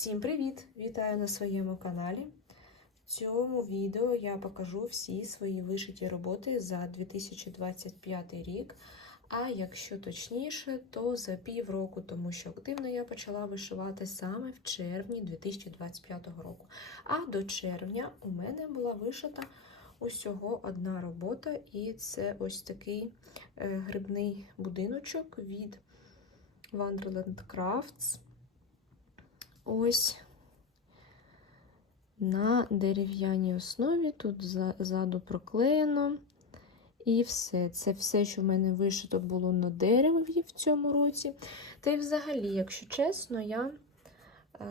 Всім привіт! Вітаю на своєму каналі. В цьому відео я покажу всі свої вишиті роботи за 2025 рік. А якщо точніше, то за півроку, тому що активно я почала вишивати саме в червні 2025 року. А до червня у мене була вишита усього одна робота, і це ось такий е, грибний будиночок від Wonderland Crafts. Ось на дерев'яній основі, тут ззаду проклеєно. І все. Це все, що в мене вишито було на дереві в цьому році. Та й взагалі, якщо чесно, я е,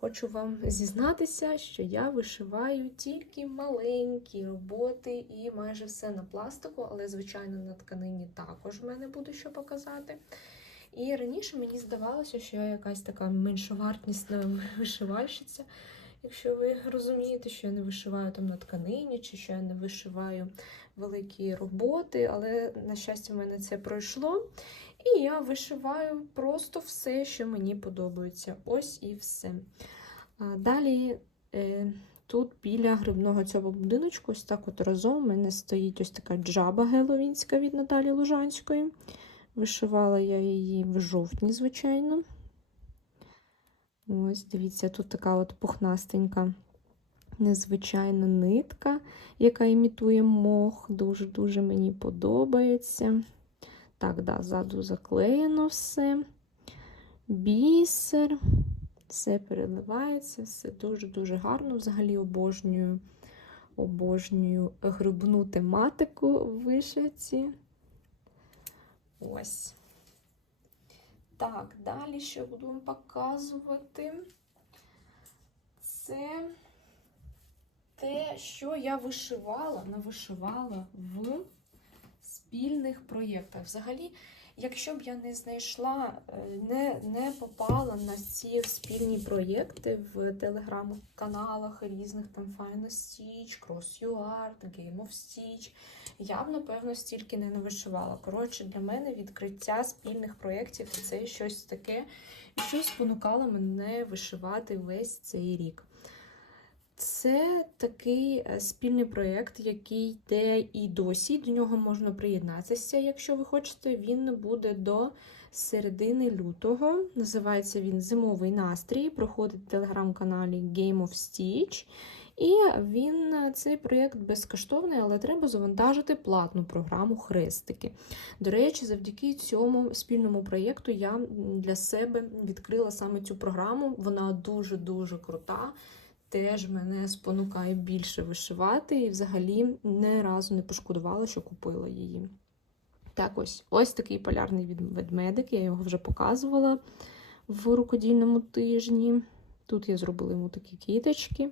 хочу вам зізнатися, що я вишиваю тільки маленькі роботи і майже все на пластику, але, звичайно, на тканині також в мене буде що показати. І раніше мені здавалося, що я якась така меншовартісна вишивальщиця. Якщо ви розумієте, що я не вишиваю там на тканині, чи що я не вишиваю великі роботи, але, на щастя, в мене це пройшло. І я вишиваю просто все, що мені подобається. Ось і все. Далі. Е, тут біля грибного цього будиночку, ось так от разом у мене стоїть ось така джаба геловінська від Наталі Лужанської. Вишивала я її в жовтні, звичайно. Ось, дивіться, тут така от пухнастенька, незвичайна нитка, яка імітує мох. Дуже-дуже мені подобається. Так, да, ззаду заклеєно все. Бісер, все переливається, все дуже-дуже гарно. Взагалі обожнюю, обожнюю грибну тематику в вишивці. Ось. Так, далі що буду вам показувати? Це те, що я вишивала, навишивала в спільних проєктах. Взагалі, якщо б я не знайшла, е, не не попала на ці спільні проєкти в телеграм-каналах різних там Final Stitch, Cross Art, Game of Stitch, я б, напевно, стільки не навишивала. Коротше, для мене відкриття спільних проєктів це щось таке, що спонукало мене вишивати весь цей рік. Це такий е, спільний проєкт, який йде і досі. До нього можна приєднатися, якщо ви хочете. Він буде до середини лютого. Називається він Зимовий настрій. Проходить в телеграм-каналі Game of Stitch. І він, цей проєкт безкоштовний, але треба завантажити платну програму Хрестики. До речі, завдяки цьому спільному проєкту я для себе відкрила саме цю програму. Вона дуже-дуже крута. Теж мене спонукає більше вишивати, і взагалі не разу не пошкодувала, що купила її. Так, ось ось такий полярний ведмедик, я його вже показувала в рукодільному тижні. Тут я зробила йому такі кіточки.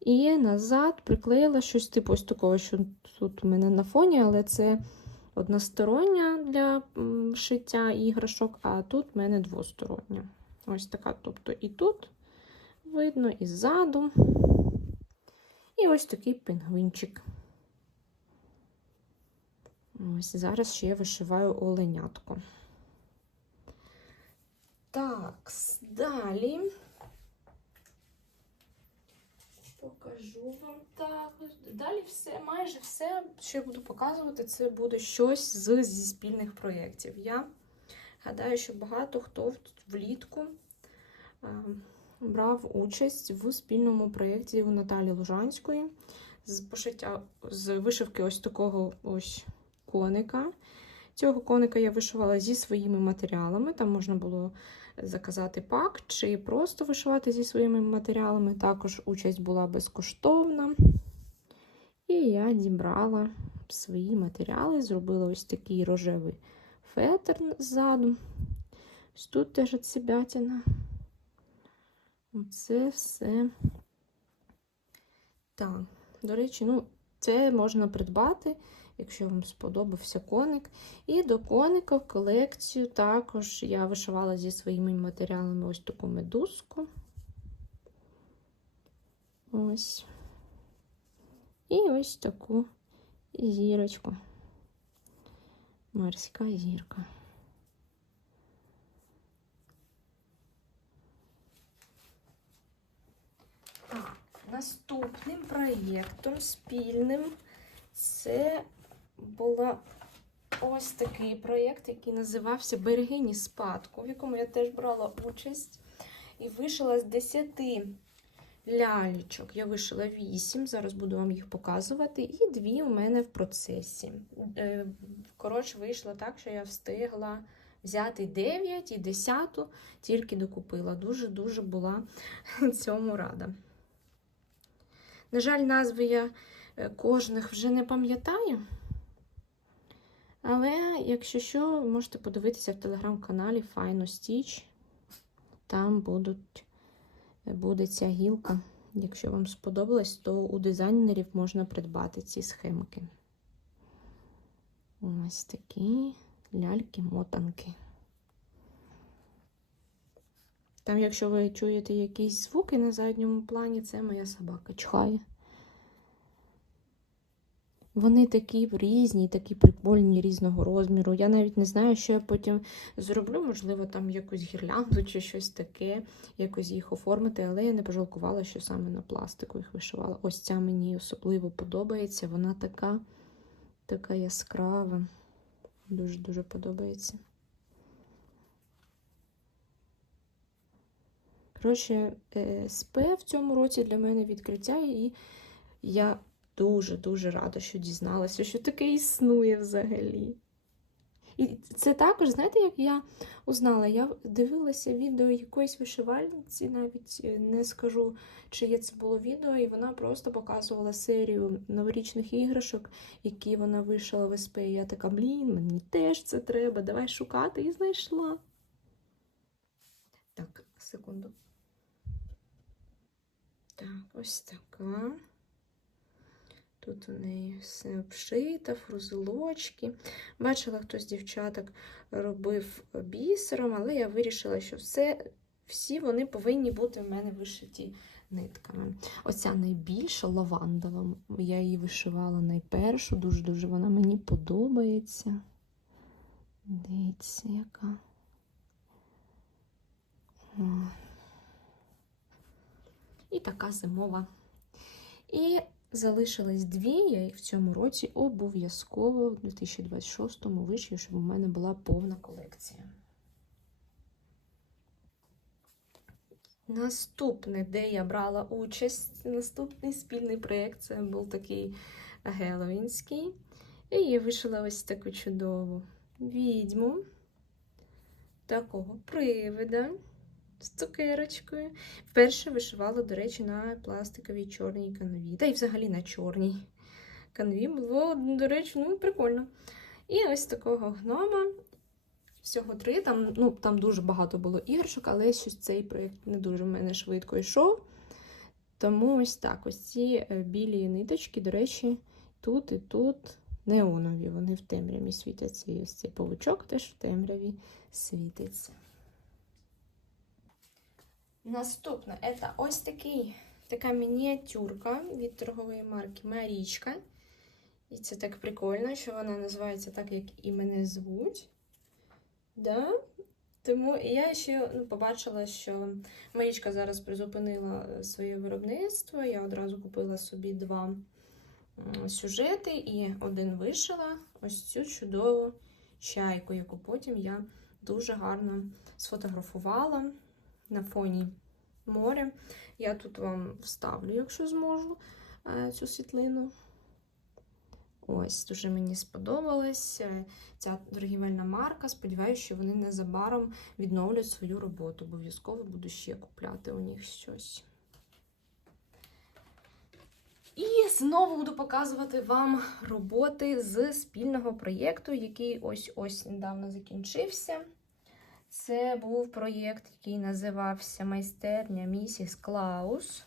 І назад приклеїла щось типу ось такого, що тут у мене на фоні, але це одностороння для шиття іграшок, а тут в мене двостороння. Ось така. Тобто і тут видно, і ззаду. І ось такий пінгвинчик. Ось зараз ще я вишиваю оленятку. Так, далі. Покажу вам так. Далі все, майже все, що я буду показувати, це буде щось з, зі спільних проєктів. Я гадаю, що багато хто влітку а, брав участь в спільному проєкті у Наталі Лужанської з пошиття з вишивки ось такого ось коника. Цього коника я вишивала зі своїми матеріалами. Там можна було заказати пак, чи просто вишивати зі своїми матеріалами. Також участь була безкоштовна. І я дібрала свої матеріали, зробила ось такий рожевий фетр ззаду. Ось тут теж цибятина. Оце все. Так, до речі, ну, це можна придбати якщо вам сподобався коник. І до коника в колекцію також я вишивала зі своїми матеріалами ось таку медузку. Ось. І ось таку зірочку. Морська зірка. Наступним проєктом спільним це була ось такий проєкт, який називався Берегині спадку, в якому я теж брала участь. І вишила з 10 лялечок. Я вишила 8, зараз буду вам їх показувати. І дві у мене в процесі. Е, Коротше, вийшло так, що я встигла взяти 9 і 10, тільки докупила. Дуже-дуже була цьому рада. На жаль, назви я е, кожних вже не пам'ятаю. Але, якщо що, можете подивитися в телеграм-каналі Fine Stitch. Там будуть, буде ця гілка. Якщо вам сподобалось, то у дизайнерів можна придбати ці схемки. Ось такі ляльки-мотанки. Там, якщо ви чуєте якісь звуки на задньому плані, це моя собака чхає. Вони такі різні, такі прикольні різного розміру. Я навіть не знаю, що я потім зроблю. Можливо, там якусь гірлянду чи щось таке, якось їх оформити, але я не пожалкувала, що саме на пластику їх вишивала. Ось ця мені особливо подобається. Вона така, така яскрава. Дуже-дуже подобається. Коротше, е, СП в цьому році для мене відкриття, і я дуже-дуже рада, що дізналася, що таке існує взагалі. І це також, знаєте, як я узнала, я дивилася відео якоїсь вишивальниці, навіть е, не скажу, чиє це було відео, і вона просто показувала серію новорічних іграшок, які вона вишила в СП. І я така, блін, мені теж це треба, давай шукати і знайшла. Так, секунду. Так, ось така. Тут у неї все обшито, фрузелочки. Бачила, хтось дівчаток робив бісером, але я вирішила, що все, всі вони повинні бути в мене вишиті нитками. Оця найбільша лавандова. Я її вишивала найпершу, дуже-дуже вона мені подобається. Дивіться, яка. О. І така зимова. І залишилось дві, я їх в цьому році обов'язково в 2026-му вишию, щоб у мене була повна колекція. Наступне, де я брала участь, наступний спільний проєкт, це був такий геловінський. І я вишила ось таку чудову відьму, такого привида з цукерочкою. Вперше вишивала, до речі, на пластиковій чорній канві. Та й взагалі на чорній канві було, до речі, ну, прикольно. І ось такого гнома. Всього три. Там ну, там дуже багато було іграшок, але щось цей проєкт не дуже в мене швидко йшов. Тому ось так: ось ці е, білі ниточки, до речі, тут і тут неонові. Вони в темряві світяться. І ось цей павучок теж в темряві світиться. Наступне це ось такий, така мініатюрка від торгової марки Марічка. І це так прикольно, що вона називається так, як і мене звуть. Да? Тому я ще ну, побачила, що Марічка зараз призупинила своє виробництво. Я одразу купила собі два сюжети і один вишила ось цю чудову чайку, яку потім я дуже гарно сфотографувала на фоні моря. Я тут вам вставлю, якщо зможу, цю світлину. Ось, дуже мені сподобалась ця торгівельна марка. Сподіваюся, що вони незабаром відновлять свою роботу. Обов'язково буду ще купляти у них щось. І знову буду показувати вам роботи з спільного проєкту, який ось-ось недавно закінчився. Це був проєкт, який називався Майстерня Місіс Клаус.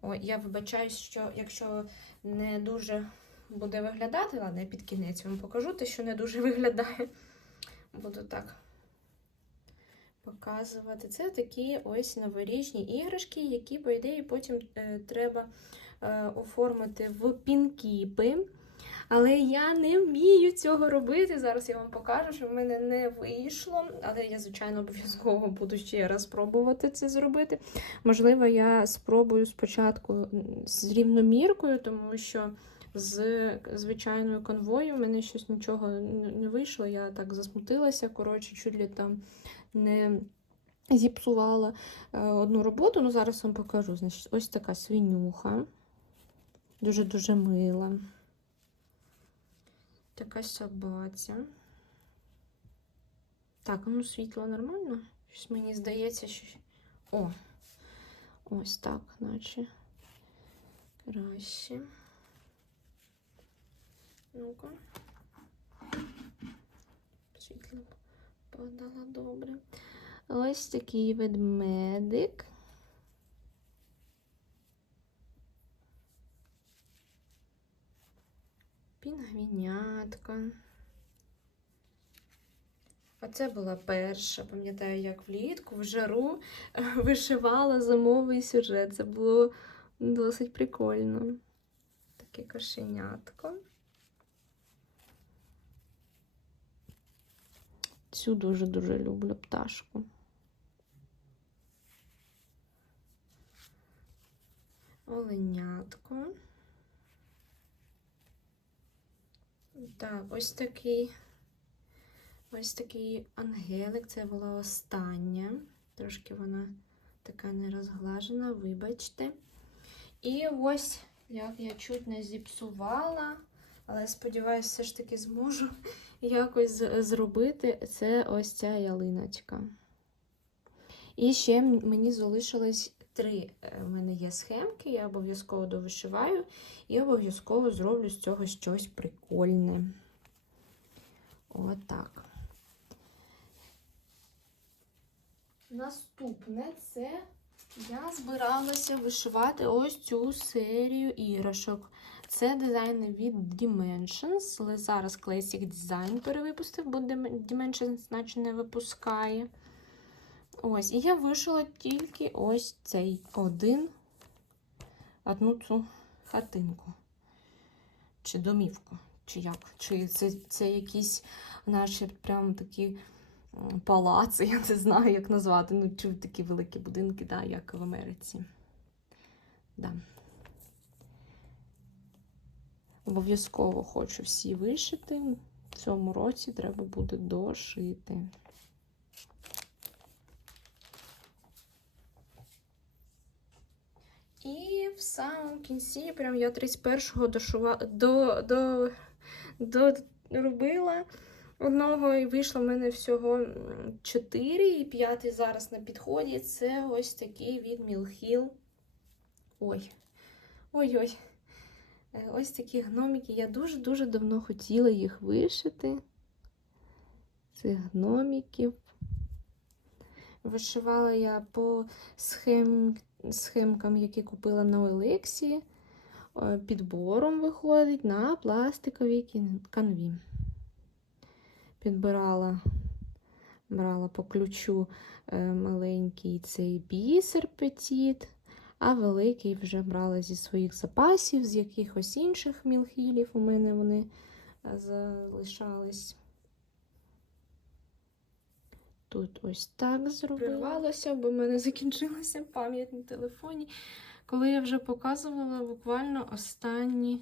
О, я вибачаюсь, що якщо не дуже буде виглядати, ладно, я під кінець вам покажу те, що не дуже виглядає. Буду так показувати. Це такі ось новорічні іграшки, які, по ідеї, потім е, треба е, оформити в пінкіпи. Але я не вмію цього робити. Зараз я вам покажу, що в мене не вийшло. Але я, звичайно, обов'язково буду ще раз спробувати це зробити. Можливо, я спробую спочатку з рівноміркою, тому що з звичайною конвою в мене щось нічого не вийшло. Я так засмутилася. Коротше, чуть ли там не зіпсувала е, одну роботу. Ну, зараз вам покажу. Значить, ось така свинюха. Дуже-дуже мила. Така собаця. Так, ну світло нормально. Щось мені здається, що. О! Ось так, наче. Краще. Ну-ка. Світло подала добре. Ось такий ведмедик. Пінгвінятка. Оце була перша, пам'ятаю, як влітку в жару вишивала зимовий сюжет. Це було досить прикольно. Таке кошенятко. Цю дуже-дуже люблю пташку. Оленятко. Так, ось такий. Ось такий ангелик. Це була остання. Трошки вона така нерозглажена, вибачте. І ось, як я чуть не зіпсувала, але сподіваюся, все ж таки зможу якось зробити. Це ось ця ялиночка. І ще мені залишилось три. е, У мене є схемки, я обов'язково довишиваю і обов'язково зроблю з цього щось прикольне. Отак. Наступне це я збиралася вишивати ось цю серію іграшок. Це дизайни від Dimensions, але зараз Classic Design перевипустив, бо Dimensions наче не випускає. Ось, і я вишила тільки ось цей один, одну цю хатинку. Чи домівку, чи як. Чи це, це якісь, наче прям такі палаци, я не знаю, як назвати. Ну, чи такі великі будинки, да, як в Америці. Да. Обов'язково хочу всі вишити. В цьому році треба буде дошити. І в самому кінці, прям я 31-го дошува... до, до, до, робила одного, і вийшло в мене всього 4, і п'ятий зараз на підході. Це ось такий від Мілхіл. Ой. Ой-ой. Е, Ось такі гномики. Я дуже-дуже давно хотіла їх вишити. Цих гномиків. Вишивала я по схем... схемкам, які купила на Олексі. Е, Підбором виходить на пластиковій канві. Підбирала, брала по ключу е, маленький цей бісер петіт, а великий вже брала зі своїх запасів, з якихось інших мілхілів. У мене вони е, залишались. Тут ось так зробилося, бо в мене закінчилася пам'ять на телефоні. Коли я вже показувала буквально останні,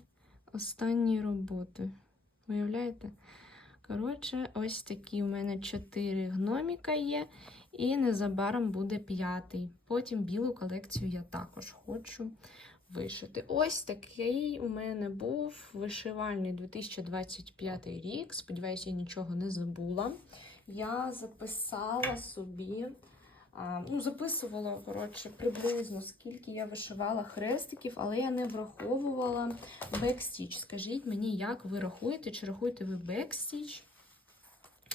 останні роботи. Уявляєте? Коротше, ось такі у мене чотири гноміка є, і незабаром буде п'ятий. Потім білу колекцію я також хочу вишити. Ось такий у мене був вишивальний 2025 рік. Сподіваюся, я нічого не забула. Я записала собі, ну, записувала, коротше, приблизно скільки я вишивала хрестиків, але я не враховувала бекстіч. Скажіть мені, як ви рахуєте, чи рахуєте ви бекстіч?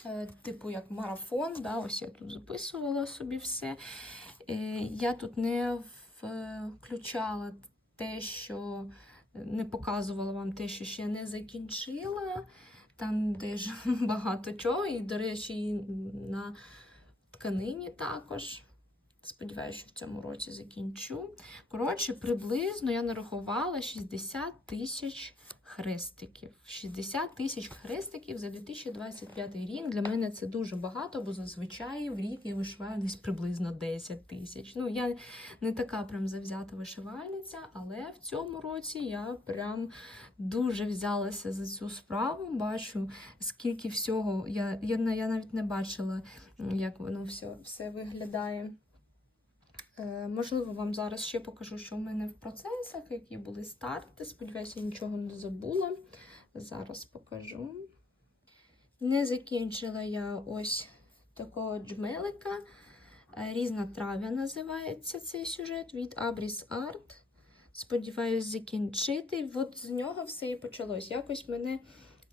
Е, Типу, як марафон, да, ось я тут записувала собі все. Е, Я тут не включала те, що не показувала вам те, що ще не закінчила. Там теж багато чого, і, до речі, і на тканині також. Сподіваюся, що в цьому році закінчу. Коротше, приблизно я нарахувала 60 тисяч хрестиків. 60 тисяч хрестиків за 2025 рік. Для мене це дуже багато, бо зазвичай в рік я вишиваю десь приблизно 10 тисяч. Ну, я не така прям завзята вишивальниця, але в цьому році я прям дуже взялася за цю справу. Бачу, скільки всього. Я, я, я навіть не бачила, як воно все, все виглядає. Е, Можливо, вам зараз ще покажу, що в мене в процесах, які були старти. Сподіваюся, я нічого не забула. Зараз покажу. Не закінчила я ось такого джмелика. Е, Різна трав'я називається цей сюжет від Abris Art. Сподіваюсь, закінчити. От з нього все і почалось. Якось мене,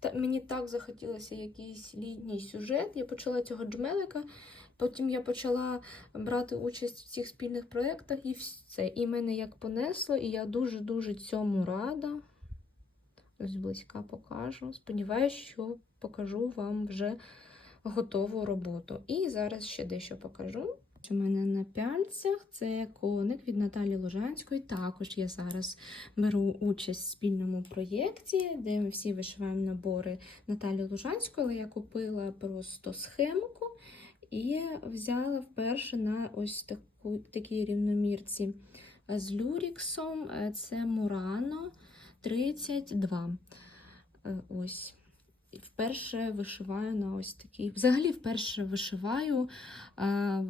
та, мені так захотілося якийсь літній сюжет. Я почала цього джмелика. Потім я почала брати участь в цих спільних проєктах і все. І мене як понесло, і я дуже-дуже цьому рада. Ось зблизька покажу. Сподіваюсь, що покажу вам вже готову роботу. І зараз ще дещо покажу. У мене на пяльцях це коник від Наталі Лужанської. Також я зараз беру участь в спільному проєкті, де ми всі вишиваємо набори Наталі Лужанської, але я купила просто схемку. І взяла вперше на ось таку, такій рівномірці з люріксом. Е, Це Мурано 32. Е, Ось. Вперше вишиваю на ось такий. Взагалі, вперше вишиваю, е,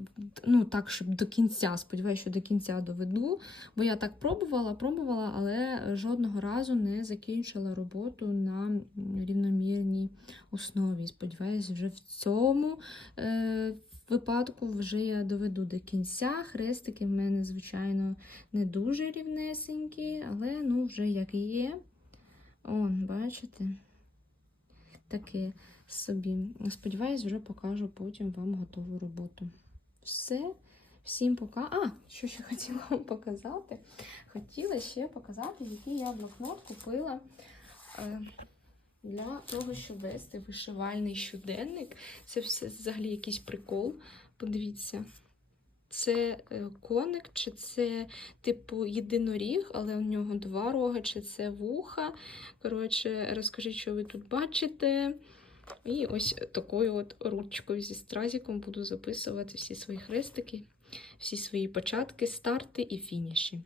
ну так, щоб до кінця. Сподіваюся, що до кінця доведу. Бо я так пробувала, пробувала, але жодного разу не закінчила роботу на рівномірній основі. Сподіваюся, вже в цьому е, випадку вже я доведу до кінця. Хрестики в мене, звичайно, не дуже рівнесенькі, але ну, вже як є. О, бачите? Таке собі. Сподіваюсь, вже покажу потім вам готову роботу. Все. Всім пока. А, що ще хотіла вам показати? Хотіла ще показати, який я блокнот купила. Е, для того, щоб вести вишивальний щоденник. Це все взагалі якийсь прикол. Подивіться. Це е, коник, чи це, типу, єдиноріг, але у нього два роги, чи це вуха. Коротше, розкажіть, що ви тут бачите. І ось такою от ручкою зі стразіком буду записувати всі свої хрестики, всі свої початки, старти і фініші.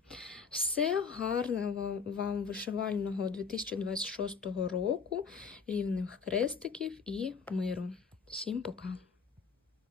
Все гарного вам вишивального 2026 року, рівних хрестиків і миру. Всім пока!